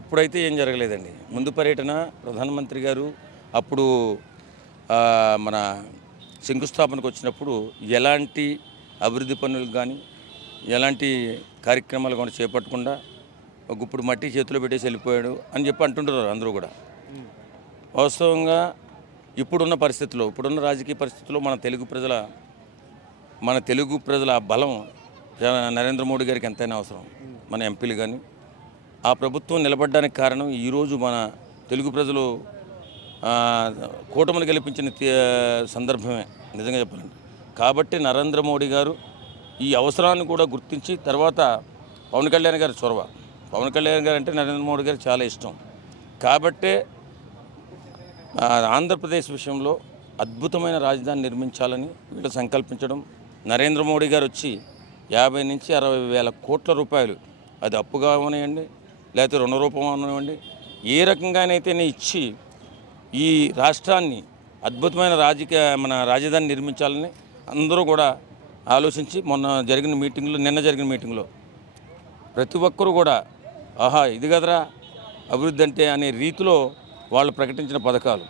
అప్పుడైతే ఏం జరగలేదండి. ముందు పర్యటన ప్రధానమంత్రి గారు అప్పుడు మన శంకుస్థాపనకు వచ్చినప్పుడు ఎలాంటి అభివృద్ధి పనులకు కానీ ఎలాంటి కార్యక్రమాలు కూడా చేపట్టకుండా ఒక గుప్పుడు మట్టి చేతిలో పెట్టేసి వెళ్ళిపోయాడు అని చెప్పి అంటుంటారు అందరూ కూడా. వాస్తవంగా ఇప్పుడున్న పరిస్థితుల్లో ఇప్పుడున్న రాజకీయ పరిస్థితుల్లో మన తెలుగు ప్రజల బలం నరేంద్ర మోడీ గారికి ఎంతైనా అవసరం. మన ఎంపీలు కానీ ఆ ప్రభుత్వం నిలబడడానికి కారణం ఈరోజు మన తెలుగు ప్రజలు కూటమిని గెలిపించిన సందర్భమే నిజంగా చెప్పాలంటే. కాబట్టి నరేంద్ర మోడీ గారు ఈ అవసరాన్ని కూడా గుర్తించి తర్వాత పవన్ కళ్యాణ్ గారి చొరవ. పవన్ కళ్యాణ్ గారు అంటే నరేంద్ర మోడీ గారికి చాలా ఇష్టం. కాబట్టే ఆంధ్రప్రదేశ్ విషయంలో అద్భుతమైన రాజధాని నిర్మించాలని వీళ్ళు సంకల్పించడం, నరేంద్ర మోడీ గారు వచ్చి 50 నుంచి 60 వేల కోట్ల రూపాయలు అది అప్పుగా అవనివ్వండి లేకపోతే రుణ రూపం అవనివ్వండి ఏ రకంగానైతేనే ఇచ్చి ఈ రాష్ట్రాన్ని అద్భుతమైన మన రాజధాని నిర్మించాలని అందరూ కూడా ఆలోచించి నిన్న జరిగిన మీటింగ్లో ప్రతి ఒక్కరూ కూడా ఆహా ఇది కదరా అభివృద్ధి అంటే అనే రీతిలో వాళ్ళు ప్రకటించిన పథకాలు